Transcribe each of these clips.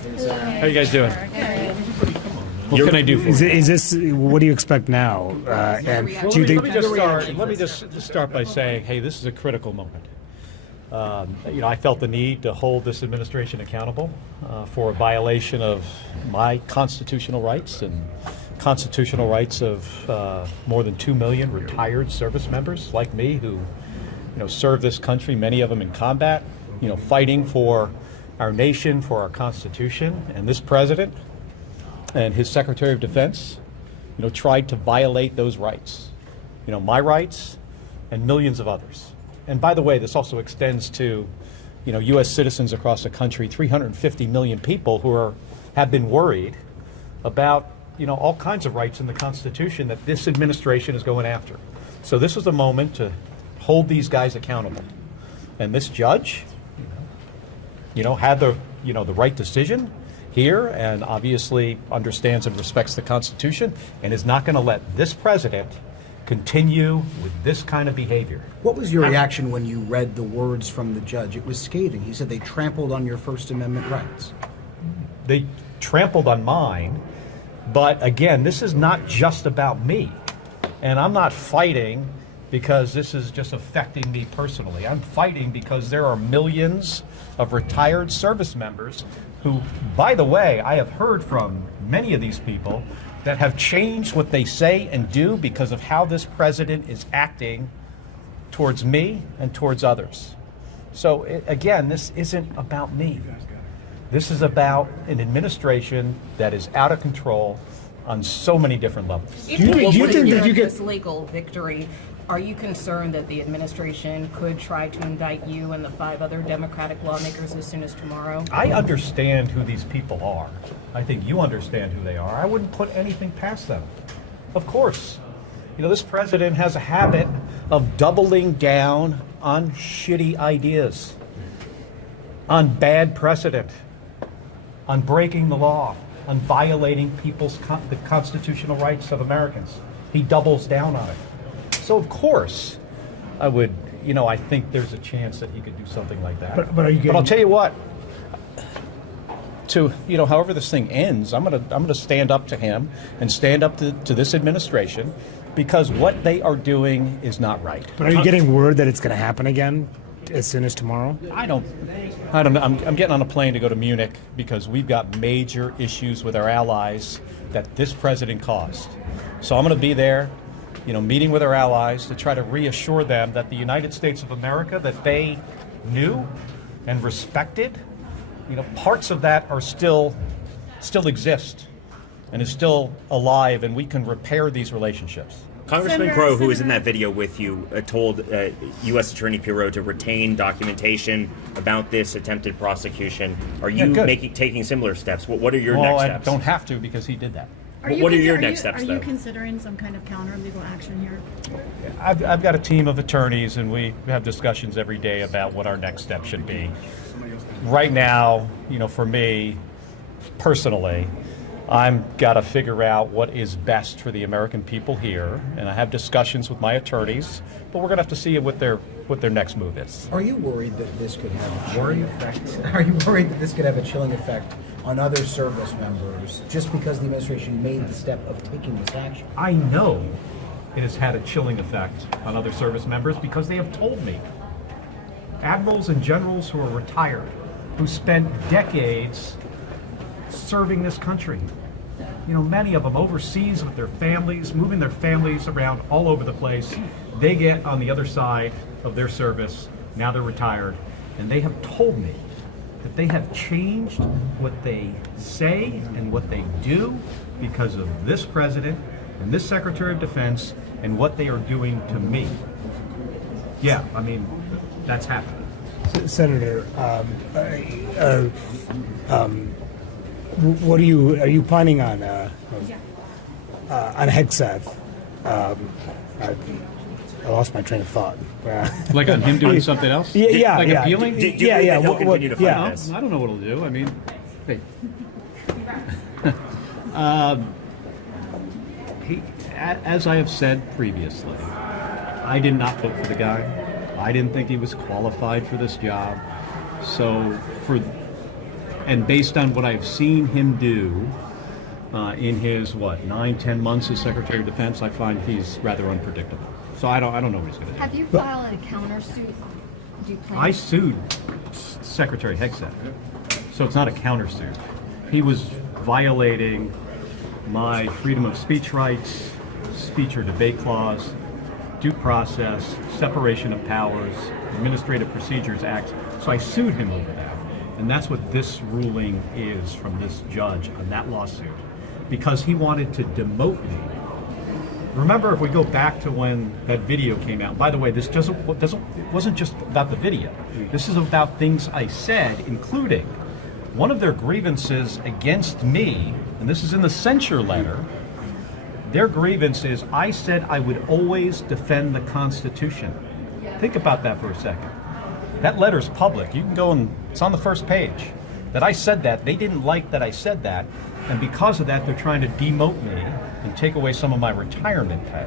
How you guys doing? What can I do for you? Is this? What do you expect now? And do you think? Let me just start by saying, hey, this is a critical moment. I felt the need to hold this administration accountable for a violation of my constitutional rights and constitutional rights of more than 2 million retired service members like me who, serve this country, many of them in combat, fighting for our nation, for our Constitution. And this president and his Secretary of Defense, tried to violate those rights, my rights and millions of others. And by the way, this also extends to, U.S. citizens across the country, 350 million people who have been worried about, all kinds of rights in the Constitution that this administration is going after. So this was a moment to hold these guys accountable. And this judge, had the right decision here, and obviously understands and respects the Constitution, and is not going to let this president continue with this kind of behavior. What was your reaction when you read the words from the judge? It was scathing. He said they trampled on your First Amendment rights. They trampled on mine, but again, this is not just about me. And I'm not fighting because this is just affecting me personally. I'm fighting because there are millions of retired service members who, by the way, I have heard from many of these people that have changed what they say and do because of how this president is acting towards me and towards others. So again, this isn't about me. This is about an administration that is out of control on so many different levels. Do you think that you get this legal victory? Are you concerned that the administration could try to indict you and the 5 other Democratic lawmakers as soon as tomorrow? I understand who these people are. I think you understand who they are. I wouldn't put anything past them. Of course. This president has a habit of doubling down on shitty ideas, on bad precedent, on breaking the law, on violating the constitutional rights of Americans. He doubles down on it. So of course, I would, I think there's a chance that he could do something like that. But are you getting? But I'll tell you what. However this thing ends, I'm gonna stand up to him and stand up to this administration, because what they are doing is not right. But are you getting word that it's going to happen again as soon as tomorrow? I don't know. I'm getting on a plane to go to Munich because we've got major issues with our allies that this president caused. So I'm going to be there, meeting with our allies to try to reassure them that the United States of America that they knew and respected, parts of that are still exist and is still alive, and we can repair these relationships. Congressman Crow, who was in that video with you, told U.S. Attorney Pirot to retain documentation about this attempted prosecution. Are you taking similar steps? What are your next steps? I don't have to, because he did that. What are your next steps, though? Are you considering some kind of counter legal action here? I've got a team of attorneys, and we have discussions every day about what our next step should be. Right now, for me, personally, I've got to figure out what is best for the American people here, and I have discussions with my attorneys, but we're going to have to see what their next move is. Are you worried that this could have a chilling effect? Are you worried that this could have a chilling effect on other service members just because the administration made the step of taking this action? I know it has had a chilling effect on other service members because they have told me. Admirals and generals who are retired, who spent decades serving this country. Many of them overseas with their families, moving their families around all over the place. They get on the other side of their service, now they're retired, and they have told me that they have changed what they say and what they do because of this president and this Secretary of Defense and what they are doing to me. Yeah, that's happening. Senator, what are you planning on Hegseth? I lost my train of thought. Like on him doing something else? Yeah, like yeah. appealing? Do you think that he'll continue to fight this? I don't know what it'll do. Hey. As I have said previously, I did not vote for the guy. I didn't think he was qualified for this job. So And based on what I've seen him do in his, 9-10 months as Secretary of Defense, I find he's rather unpredictable. So I don't know what he's going to do. Have you filed a countersuit? Do you plan? I sued Secretary Hegseth, so it's not a countersuit. He was violating my freedom of speech rights, speech or debate clause, due process, separation of powers, Administrative Procedures Act. So I sued him over that. And that's what this ruling is from this judge on that lawsuit, because he wanted to demote me. Remember, if we go back to when that video came out, by the way, it wasn't just about the video. This is about things I said, including one of their grievances against me, and this is in the censure letter. Their grievance is, I said I would always defend the Constitution. Think about that for a second. That letter's public. You can go and it's on the first page. That I said that. They didn't like that I said that. And because of that, they're trying to demote me and take away some of my retirement pay.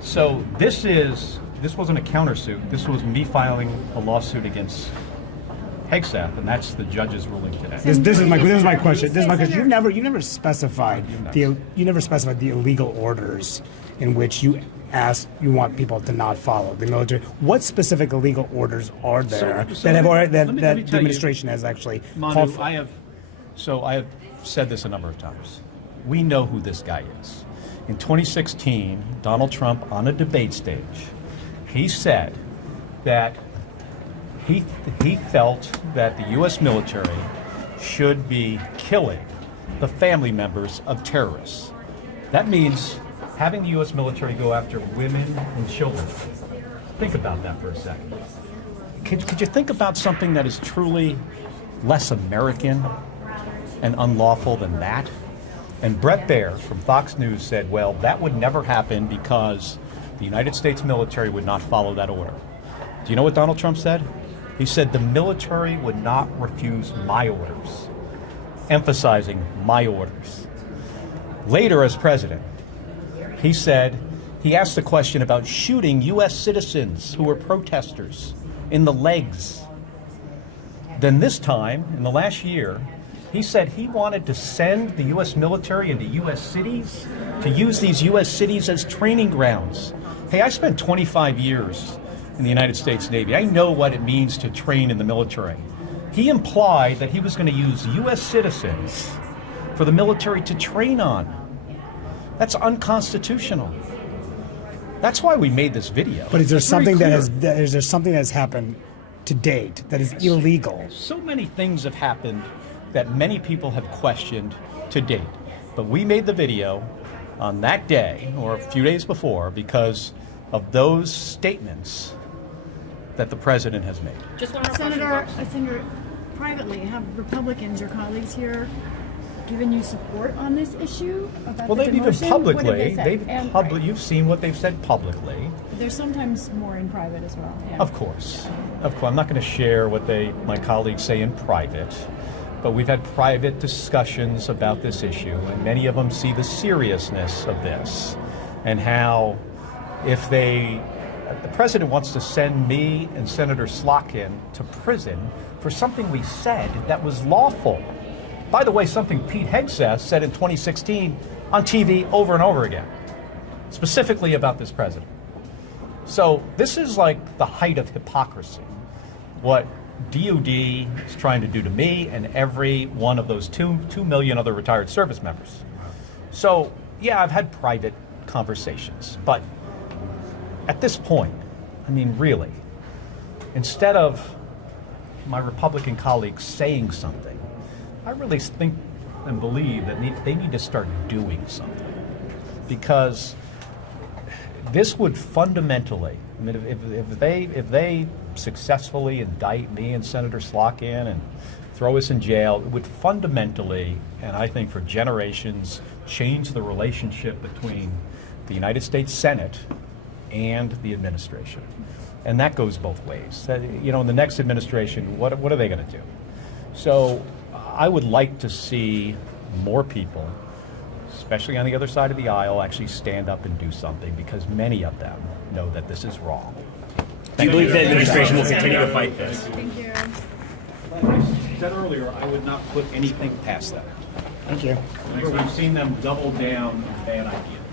So this wasn't a countersuit. This was me filing a lawsuit against Hegseth, and that's the judge's ruling today. This is my question. You never specified the illegal orders in which you want people to not follow the military. What specific illegal orders are there that the administration has actually called for? I have said this a number of times. We know who this guy is. In 2016, Donald Trump, on a debate stage, he said that he felt that the U.S. military should be killing the family members of terrorists. That means having the U.S. military go after women and children. Think about that for a second. Could you think about something that is truly less American and unlawful than that? And Brett Baer from Fox News said, well, that would never happen because the United States military would not follow that order. Do you know what Donald Trump said? He said the military would not refuse my orders, emphasizing my orders. Later, as president, he said, he asked the question about shooting U.S. citizens who were protesters in the legs. Then this time, in the last year, he said he wanted to send the U.S. military into U.S. cities, to use these U.S. cities as training grounds. Hey, I spent 25 years in the United States Navy. I know what it means to train in the military. He implied that he was going to use U.S. citizens for the military to train on. That's unconstitutional. That's why we made this video. But is there something that has happened to date that is illegal? So many things have happened that many people have questioned to date. But we made the video on that day or a few days before because of those statements that the president has made. Just one more Senator, privately, have Republicans, your colleagues here, given you support on this issue about Well, the they've even demotion? publicly, What did they say? you've seen what they've said publicly. There's sometimes more in private as well. Yeah. Of course. I'm not going to share what my colleagues say in private, but we've had private discussions about this issue, and many of them see the seriousness of this and how if the president wants to send me and Senator Slotkin to prison for something we said that was lawful. By the way, something Pete Hegseth said in 2016 on TV over and over again, specifically about this president. So this is like the height of hypocrisy, what DOD is trying to do to me and every one of those 2 million other retired service members. So, yeah, I've had private conversations, but at this point, I mean, really, instead of my Republican colleagues saying something, I really think and believe that they need to start doing something, because this would fundamentally, I mean, if they successfully indict me and Senator Slotkin and throw us in jail, it would fundamentally, and I think for generations, change the relationship between the United States Senate and the administration. And that goes both ways. In the next administration, what are they going to do? So I would like to see more people, especially on the other side of the aisle, actually stand up and do something, because many of them know that this is wrong. Do you believe the administration will continue to fight this? Thank you. said earlier, I would not put anything past them. Thank you. Remember, we've seen them double down on bad ideas.